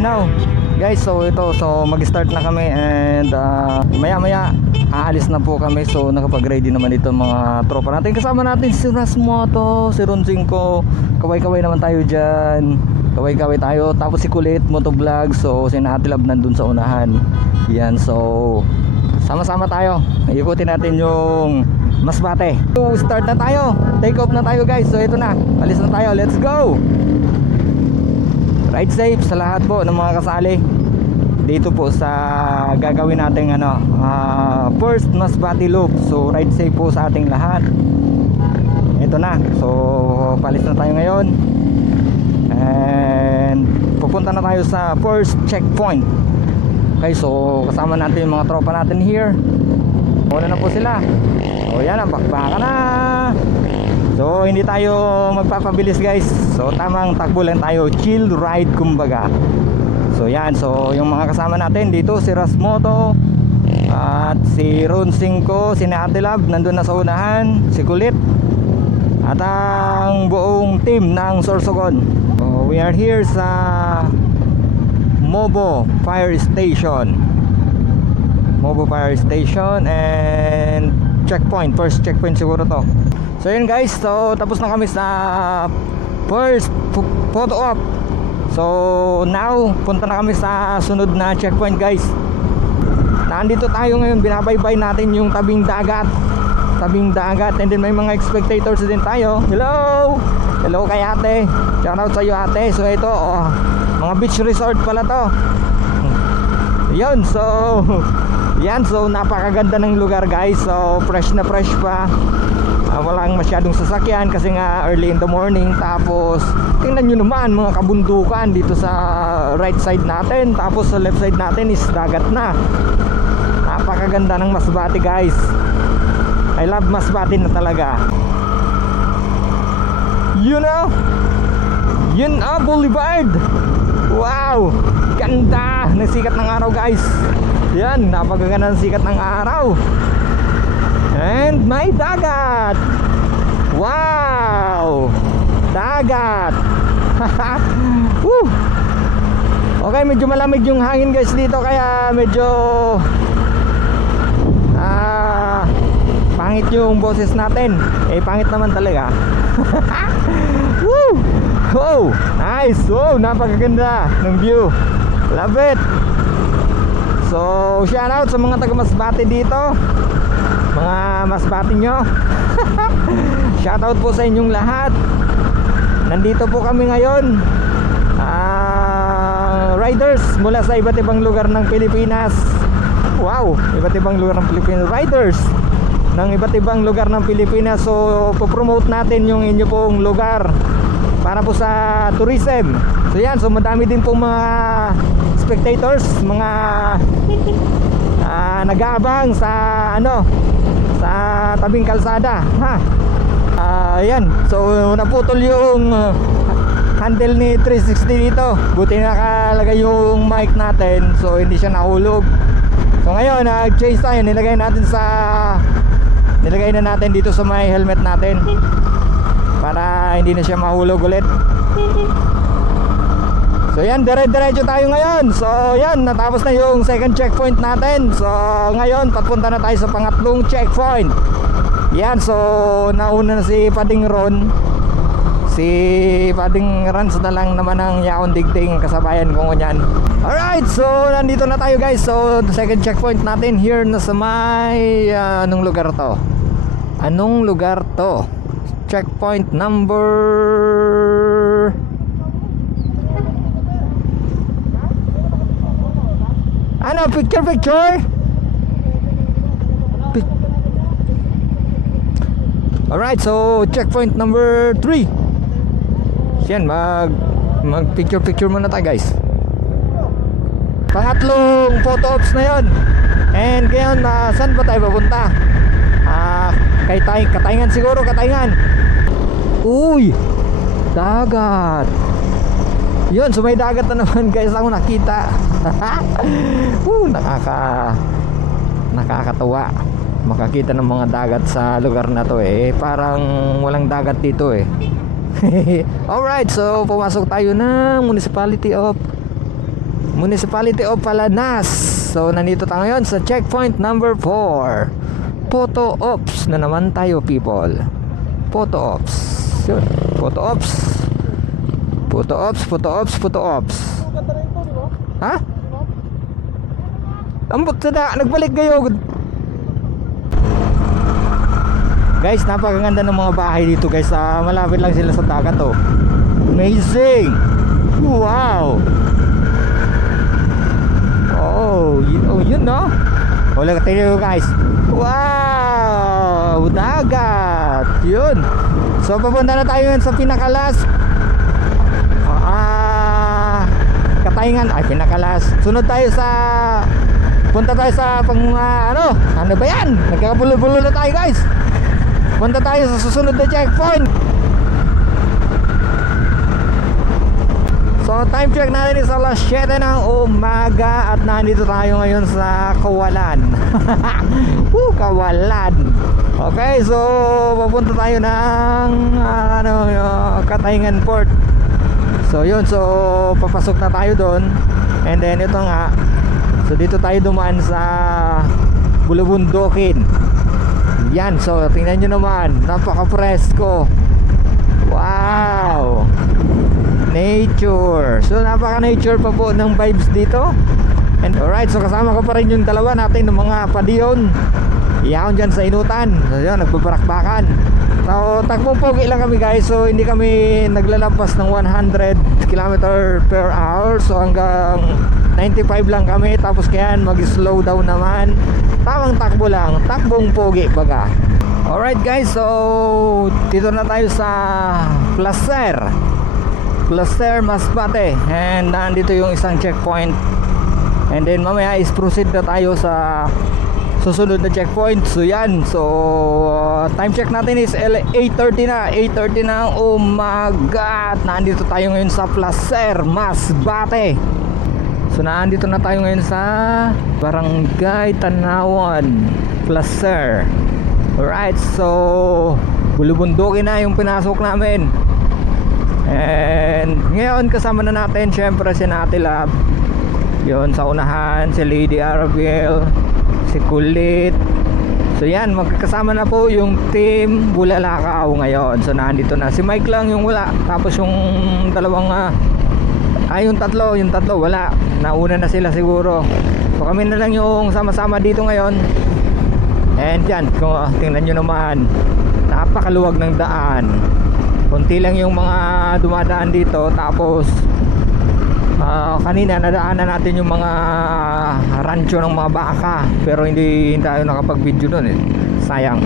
now guys. So ito, so mag-start na kami and maya maya aalis na po kami. So nakapag-ready naman ito mga tropa natin. Kasama natin si Rasmoto, si Ronjinko, kaway-kaway naman tayo dyan. Kaway-kaway tayo. Tapos si Kulit Motovlog. So si Natilab nandun sa unahan. Yan, so sama-sama tayo. Ikutin natin yung Masbate. So start na tayo. Take off na tayo guys. So ito na, alis na tayo. Let's go. Ride safe sa lahat po ng mga kasali dito po sa gagawin nating first Masbate Loop. So ride safe po sa ating lahat. Ito na. So palis na tayo ngayon. And pupunta na tayo sa first checkpoint. Okay, so kasama natin yung mga tropa natin here. Una na po sila. So yan, bakbaka na. So hindi tayo magpapabilis guys. So tamang takbo lang tayo. Chill ride kumbaga. So yan, so yung mga kasama natin dito, si Rasmoto at si Ronjinko, si Natilab nandun na sa unahan, si Kulit at ang buong team ng Sorsogon. So we are here sa Mobo Fire Station. Mobo Fire Station and checkpoint, first checkpoint siguro to. So yun guys, so tapos na kami sa first photo op. So now punta na kami sa sunod na checkpoint guys. Nandito tayo ngayon, binabaybay natin yung tabing dagat. Tabing dagat, and then may mga spectators din tayo. Hello! Hello kay ate. Shout out sa iyo ate. So ito, mga beach resort pala to. Yun, so yan, so napakaganda ng lugar guys. So fresh na fresh pa. Walang masyadong sasakyan kasi nga early in the morning. Tapos tingnan nyo naman mga kabundukan dito sa right side natin. Tapos sa left side natin is dagat na. Napakaganda ng Masbate guys. I love Masbate na talaga. You know, yun Boulevard. Wow, ganda ng sikat ng araw guys. Yan, napakaganda ng sikat ng araw. And may dagat. Wow, dagat. Woo. Okay, medyo malamig yung hangin guys dito, kaya medyo pangit yung boses natin. Pangit naman talaga. Woo. Wow, nice. Wow, napakaganda ng view. Love it. So, shout out sa mga taga Masbate dito. Mga Masbate nyo. Shout out po sa inyong lahat. Nandito po kami ngayon, riders mula sa iba't ibang lugar ng Pilipinas. Wow, iba't ibang lugar ng Pilipinas. Riders ng iba't ibang lugar ng Pilipinas. So, po-promote natin yung inyo pong lugar para po sa tourism. So yan, so madami din po mga spectators, mga nag-aabang sa sa tabing kalsada, ha. Yan, so naputol yung handle ni 360 dito. Buti nakalagay yung mic natin, so hindi siya nahulog. So ngayon, nag-change tayo, nilagay na natin dito sa may helmet natin para hindi na siya mahulog ulit. So yan, dire-diretso tayo ngayon. So yan, natapos na yung second checkpoint natin. So ngayon, papunta na tayo sa pangatlong checkpoint. Yan, so nauna na si Pading Ron. Si Pading Rans na lang naman ang yaon digting kasabayan ko ngunyan. Alright, so nandito na tayo guys. So second checkpoint natin here na sa may anong lugar to? Anong lugar to? Checkpoint number picture. Alright, so checkpoint number 3. Yan, mag picture muna tayo guys. Pangatlong photo ops na yon. And ngayon, saan ba tayo papunta? Katayngan siguro, Katayngan. Uy, dagat. Yun, so may dagat na naman guys ako nakita. Nakakatawa makakita ng mga dagat sa lugar na to parang walang dagat dito Alright, so pumasok tayo ng Municipality of Municipality of Palanas. So nandito tayo ngayon sa checkpoint number 4. Photo ops na naman tayo, people. Photo ops. Yun. Photo ops. Photo ops, photo ops, photo ops. Ha? Ambot sada, nagbalik kayo. Guys, napakaganda ng mga bahay dito guys. Malapit lang sila sa dagat oh. Amazing. Wow. Oh, yun no. Wala ka tayo guys. Wow, dagat. Yun. So papunta na tayo sa pinakalas. Katayngan. Ay, pinakalas. Sunod tayo sa punta tayo sa ano ba yan? Nagkakabulo-bulo na tayo guys. Punta tayo sa susunod na checkpoint. So time check natin is alas 7 ng umaga at nandito tayo ngayon sa Kawalan. Kawalan. Okay, so pupunta tayo ng Katayngan Port. So yun, so papasok na tayo doon. And then ito nga, so dito tayo dumaan sa Bulubundukin. Yan, so tingnan nyo naman, napaka-presko. Wow, nature. So napaka-nature pa po ng vibes dito. And alright, so kasama ko pa rin yung dalawa natin ng mga padiyon. Iyaon dyan sa inutan. So yun, nagbabarakbakan. So takbong pogi lang kami guys. So hindi kami naglalampas ng 100 km per hour. So hanggang 95 lang kami. Tapos kaya mag-slow down naman. Tamang takbo lang, takbong pogi baga. Alright guys, so dito na tayo sa Placer Masbate. And nandito yung isang checkpoint. And then mamaya is proceed na tayo sa susunod na checkpoint. So yan, so time check natin is 8:30 na 8:30 na umaga. At nandito tayo ngayon sa Placer Masbate. So nandito na tayo ngayon sa Barangay Tanawan, Placer. Alright, so Bulubundukin na yung pinasok namin. And ngayon kasama na natin syempre si Nati Lab. Yun sa unahan, si Lady Arabel, si Kulit. So yan, magkakasama na po yung team Bulalakaw ngayon. So nandito na, si Mike lang yung wala. Tapos yung dalawang yung tatlo wala. Nauna na sila siguro. So kami na lang yung sama-sama dito ngayon. And yan, kung tingnan nyo naman, napakaluwag ng daan. Kunti lang yung mga dumadaan dito. Tapos kanina nadaanan natin yung mga rancho ng mga baka. Pero hindi tayo nakapag-video doon sayang.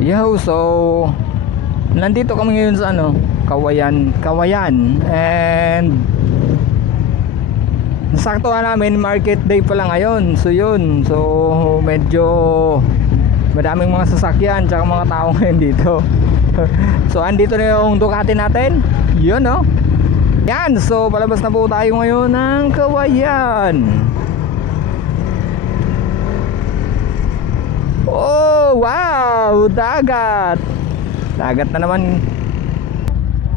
Yo, so nandito kami ngayon sa Kawayan. And nasaktuhan namin market day pala ngayon. So yun, so medyo madaming mga sasakyan tsaka mga tao ngayon dito. So andito na yung Ducati natin. Yun no. Yan, so palabas na po tayo ngayon ng Kawayan. Oh wow, dagat na naman.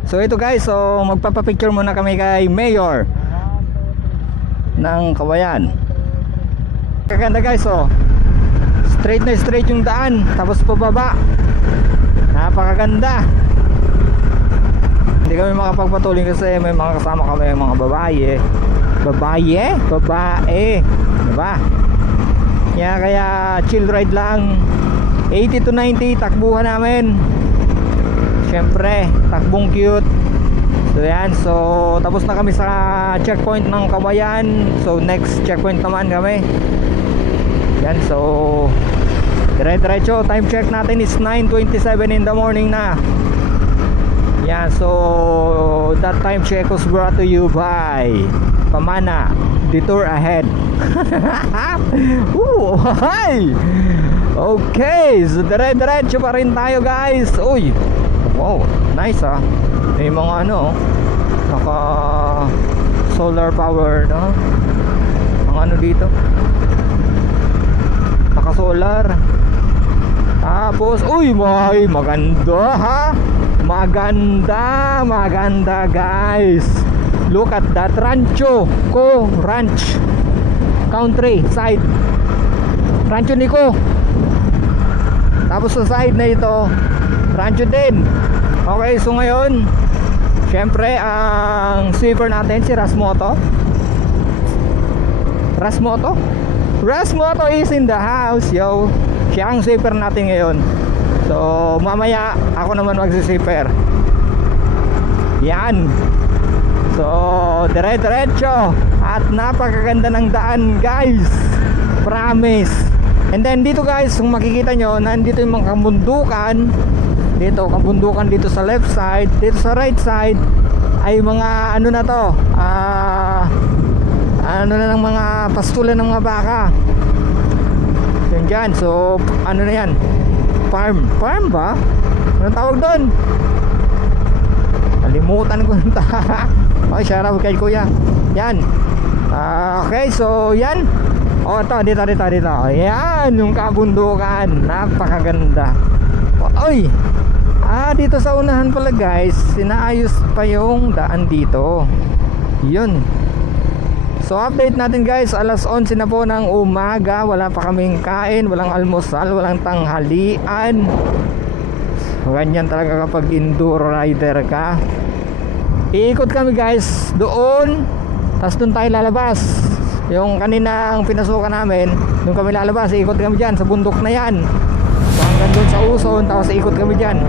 So ito guys, so magpapapicture muna kami kay Mayor ng Kawayan. Kaganda guys, so straight na straight yung daan. Tapos pababa, napakaganda. Hindi kami makapagpatuloy kasi may mga kasama kami, mga babae, diba? Kaya chill ride lang. 80 to 90 takbuhan namin. Siyempre, takbong cute. So yan, so tapos na kami sa checkpoint ng Kawayan. So next checkpoint naman kami. Yan, so dire-diretso. Time check natin is 9:27 in the morning na. Yan, so that time check was brought to you by Pamana, Detour Ahead. Ooh, hi! Okay, so dire-diretso pa rin tayo guys. Uy, wow, nice ah. May mga naka solar power, no? Ang dito, naka solar. Tapos, uy, maganda ha. Maganda guys. Look at that, Rancho Co Ranch Country side, Rancho Nico. Tapos sa side na ito, Rancho din. Okay, so ngayon syempre ang sweeper natin si Rasmoto is in the house, yo. Siya ang sweeper natin ngayon. So mamaya ako naman magsisweeper. Yan. So dire-diretso at napakaganda ng daan, guys. Promise. And then dito, guys, kung makikita nyo, nandito yung mga kabundukan. Dito, kabundukan dito sa left side. Dito sa right side ay mga ano na to, ano na ng mga pastulan ng mga baka. Yan dyan. So ano na yan, farm ba? Anong tawag doon? Kalimutan ko na. Okay, shout out kay kuya. Yan. Okay, so yan. Oh, dito. Ayan, yung kabundukan. Napakaganda. Oy. Dito sa unahan pala, guys, sinaayos pa yung daan dito. Yun. So update natin, guys, alas 11 na po ng umaga. Wala pa kaming kain, walang almusal, walang tanghalian. So, ganyan talaga kapag enduro rider ka. Iikot kami, guys, doon. Tapos doon tayo lalabas. Yung kanina ang pinasukan namin, doon kami lalabas. Iikot kami dyan sa bundok na yan. So hanggang doon sa Uson, tapos ikot kami dyan.